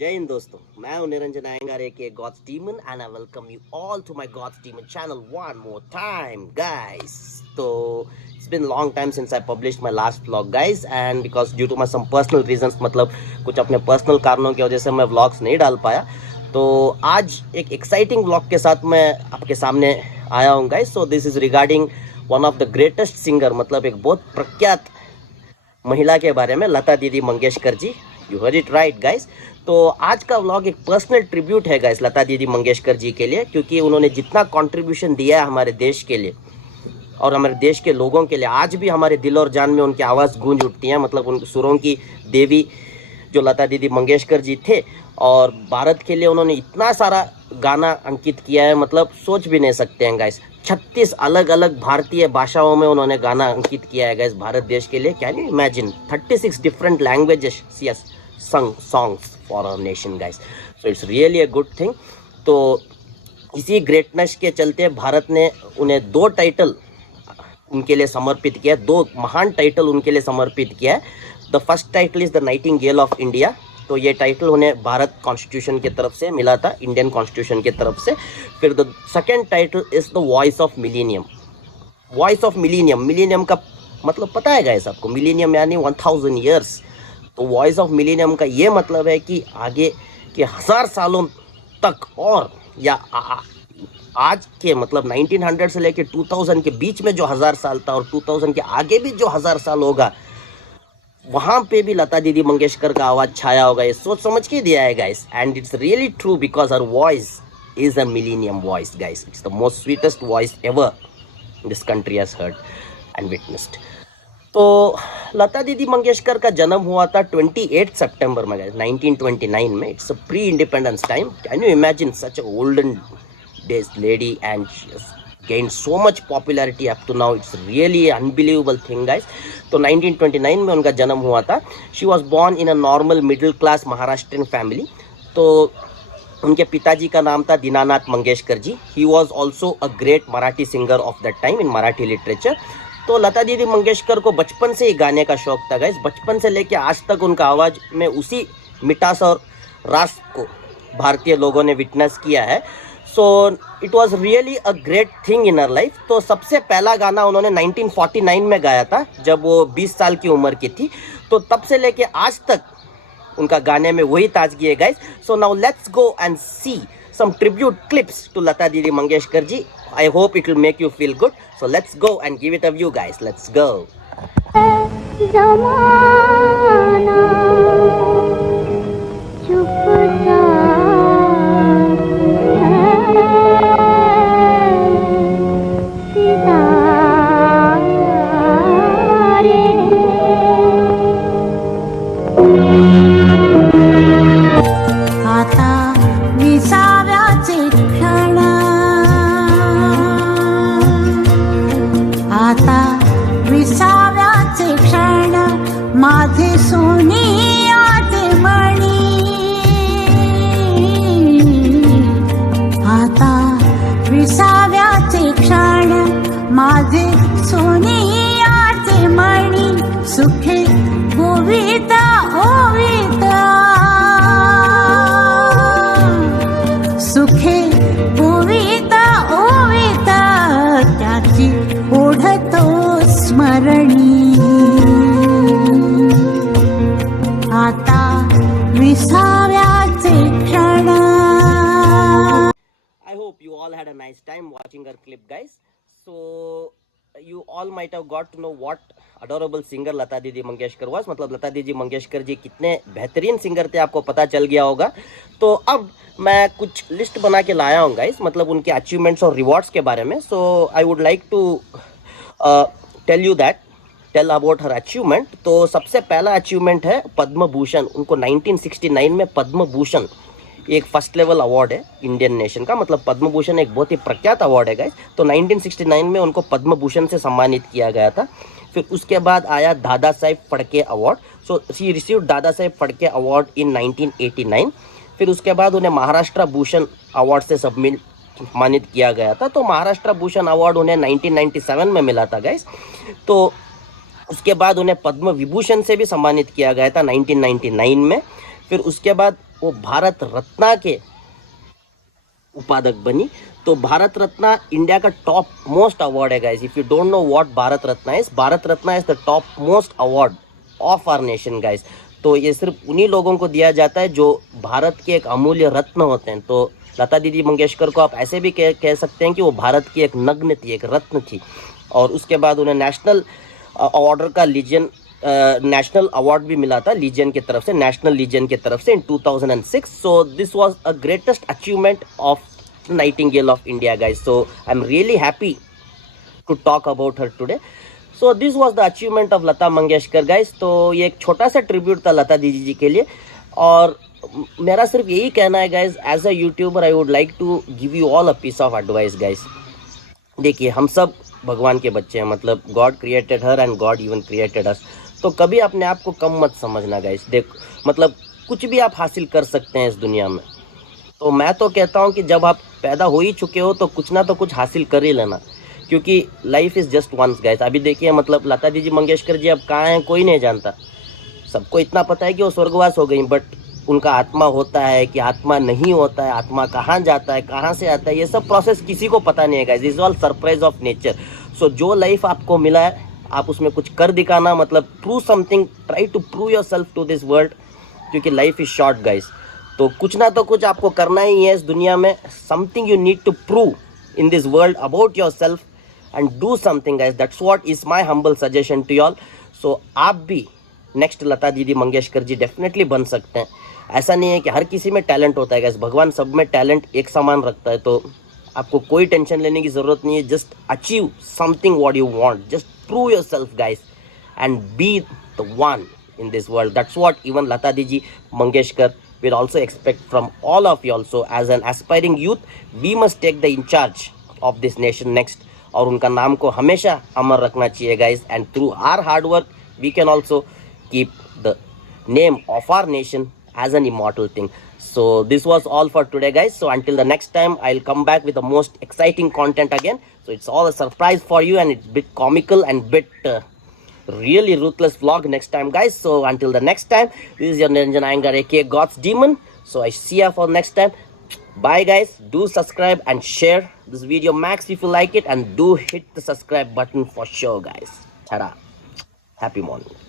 जय हिंद दोस्तों, मैं हूं निरंजन आयंगार के gods demon and I welcome you all to my gods demon channel one more time guys. तो it's been long time since I published my last vlog guys and because due to my some personal reasons, मतलब कुछ अपने personal कारणों की वजह से मैं vlogs नहीं डाल पाया। तो आज एक एक्साइटिंग व्लॉग के साथ मैं आपके सामने आया हूँ guys. So this is regarding one of the greatest singer, मतलब एक बहुत प्रख्यात महिला के बारे में, लता दीदी Mangeshkar ji. You heard it right guys. तो आज का व्लॉग एक पर्सनल ट्रिब्यूट है गाइस लता दीदी मंगेशकर जी के लिए, क्योंकि उन्होंने जितना कंट्रीब्यूशन दिया है हमारे देश के लिए और हमारे देश के लोगों के लिए, आज भी हमारे दिल और जान में उनकी आवाज़ गूंज उठती है। मतलब उन सुरों की देवी जो लता दीदी मंगेशकर जी थे, और भारत के लिए उन्होंने इतना सारा गाना अंकित किया है, मतलब सोच भी नहीं सकते हैं गाइस। 36 अलग अलग भारतीय भाषाओं में उन्होंने गाना अंकित किया है गाइस भारत देश के लिए। Can you imagine 36 different languages yes sung songs for our nation guys, so it's really a good thing। तो इसी ग्रेटनेस के चलते भारत ने उन्हें 2 टाइटल उनके लिए समर्पित किया, 2 महान टाइटल उनके लिए समर्पित किया है। The first title is the Nightingale of India. तो ये टाइटल उन्हें भारत कॉन्स्टिट्यूशन की तरफ से मिला था, इंडियन कॉन्स्टिट्यूशन की तरफ से। फिर the second title is the voice of millennium. Voice of millennium, millennium का मतलब पता है गाइस आपको? मिलीनियम यानी 1000 ईयर्स। तो वॉइस ऑफ मिलीनियम का ये मतलब है कि आगे के 1000 सालों तक, और या आज के मतलब 1900 से लेकर 2000 के बीच में जो 1000 साल था, और 2000 के आगे भी जो 1000 साल होगा, वहाँ पे भी लता दीदी मंगेशकर का आवाज़ छाया होगा। ये सोच समझ के दिया है guys, and it's really true because her voice is a millennium voice guys. It's the most sweetest voice ever this country has heard and witnessed. तो लता दीदी मंगेशकर का जन्म हुआ था 28 सितंबर में 1929 में। It's a pre independence time. Can you imagine such a olden days lady and gained so much popularity up to now. It's really unbelievable thing guys। तो 1929 में उनका जन्म हुआ था। She was born in a normal middle class Maharashtrian family। तो उनके पिताजी का नाम था Dinanath Mangeshkar ji. He was also a great Marathi singer of that time in Marathi literature। तो लता दीदी मंगेशकर को बचपन से ही गाने का शौक था गाइस। बचपन से लेके आज तक उनका आवाज़ में उसी मिठास और रास को भारतीय लोगों ने विटनेस किया है। So it was really a great thing in her life. तो सबसे पहला गाना उन्होंने 1949 में गाया था, जब वो 20 साल की उम्र की थी। तो तब से लेके आज तक उनका गाने में वही ताजगी है guys. So now let's go and see some tribute clips to Lata Didi Mangeshkar ji। I hope it will make you feel good, so let's go and give it a view guys। Let's go। ज़माना चुपता माझे सोने आते मणी, आता विसाव्याचे क्षण माझे सोने आते मणी, सुखे गोविता ओविता, सुखे गोविता ओविता, त्याची ओढतो स्मरणी, आता विसाव्याचे क्षण। I hope you all had a nice time watching our clip guys। So you all might have got to know what adorable singer लता दीदी मंगेशकर was। मतलब लता दीदी मंगेशकर जी कितने बेहतरीन सिंगर थे आपको पता चल गया होगा। तो अब मैं कुछ लिस्ट बना के लाया हूँ गाइस, मतलब उनके अचीवमेंट्स और रिवॉर्ड्स के बारे में। So I would like to tell about her achievement. तो सबसे पहला अचीवमेंट है पद्म भूषण। उनको 1969 में पद्म भूषण एक फर्स्ट लेवल अवार्ड है इंडियन नेशन का। मतलब पद्म भूषण एक बहुत ही प्रख्यात अवार्ड है गाइस। तो 1969 में उनको पद्म भूषण से सम्मानित किया गया था। फिर उसके बाद आया Dada Saheb Phalke award. So she received Dada Saheb Phalke award in 1989। फिर उसके बाद उन्हें महाराष्ट्र भूषण अवार्ड से सम्मानित किया गया था। तो महाराष्ट्र भूषण अवार्ड उन्हें 1997 में मिला था गाइस। तो उसके बाद उन्हें पद्म विभूषण से भी सम्मानित किया गया था 1999 में। फिर उसके बाद वो भारत रत्ना के उपाधक बनी। तो भारत रत्ना इंडिया का टॉप मोस्ट अवार्ड है guys. If you don't know what Bharat Ratna is the top most award of our nation guys. तो ये सिर्फ उन्हीं लोगों को दिया जाता है जो भारत के एक अमूल्य रत्न होते हैं। तो लता दीदी मंगेशकर को आप ऐसे भी कह सकते हैं कि वो भारत की एक नग्न थी, एक रत्न थी। और उसके बाद उन्हें नेशनल ऑर्डर का लीजियन नेशनल अवार्ड भी मिला था लीजियन की तरफ से, नेशनल लीजियन की तरफ से in 2006। So this was a greatest achievement of nightingale of India guys. So I am really happy to talk about her today. So this was the achievement of Lata Mangeshkar guys. तो ये एक छोटा सा tribute था लता दीदी जी के लिए। और मेरा सिर्फ यही कहना है guys, as a youtuber I would like to give you all a piece of advice guys. देखिए, हम सब भगवान के बच्चे हैं, मतलब god created her and god even created us. तो कभी अपने आप को कम मत समझना गाइस। देखो, मतलब कुछ भी आप हासिल कर सकते हैं इस दुनिया में। तो मैं तो कहता हूँ कि जब आप पैदा हो ही चुके हो तो कुछ ना तो कुछ हासिल कर ही लेना, क्योंकि life is just once guys. अभी देखिए, मतलब लता दीदी मंगेशकर जी अब कहाँ हैं कोई नहीं जानता। सबको इतना पता है कि वो स्वर्गवास हो गई, बट उनका आत्मा होता है कि आत्मा नहीं होता है, आत्मा कहाँ जाता है, कहाँ से आता है, ये सब प्रोसेस किसी को पता नहीं है guys. Is all surprise of nature. So जो लाइफ आपको मिला है, आप उसमें कुछ कर दिखाना, मतलब prove something, try to prove yourself to this world, क्योंकि लाइफ इज शॉर्ट गाइस। तो कुछ ना तो कुछ आपको करना ही है इस दुनिया में। Something you need to prove in this world about your self and do something guys. That's what is my humble suggestion to all. So आप भी नेक्स्ट लता दीदी मंगेशकर जी डेफिनेटली बन सकते हैं। ऐसा नहीं है कि हर किसी में टैलेंट होता है गाइस, भगवान सब में टैलेंट एक समान रखता है। तो आपको कोई टेंशन लेने की ज़रूरत नहीं है। Just achieve something what you want, just prove yourself guys and be the one in this world. That's what even Lata Diji Mangeshkar will also expect from all of you also. As an aspiring youth, we must take the in charge of this nation next. और उनका नाम को हमेशा अमर रखना चाहिए guys. And through our hard work, we can also keep the name of our nation as an immortal thing. So this was all for today guys. So until the next time, I'll come back with the most exciting content again. So it's all a surprise for you, and it's bit comical and bit really ruthless vlog next time guys. So until the next time, this is your Niranjan Iyengar aka God's Demon. So I see you for next time. Bye guys. Do subscribe and share this video max if you like it, and do hit the subscribe button for sure guys. Tada. Happy morning.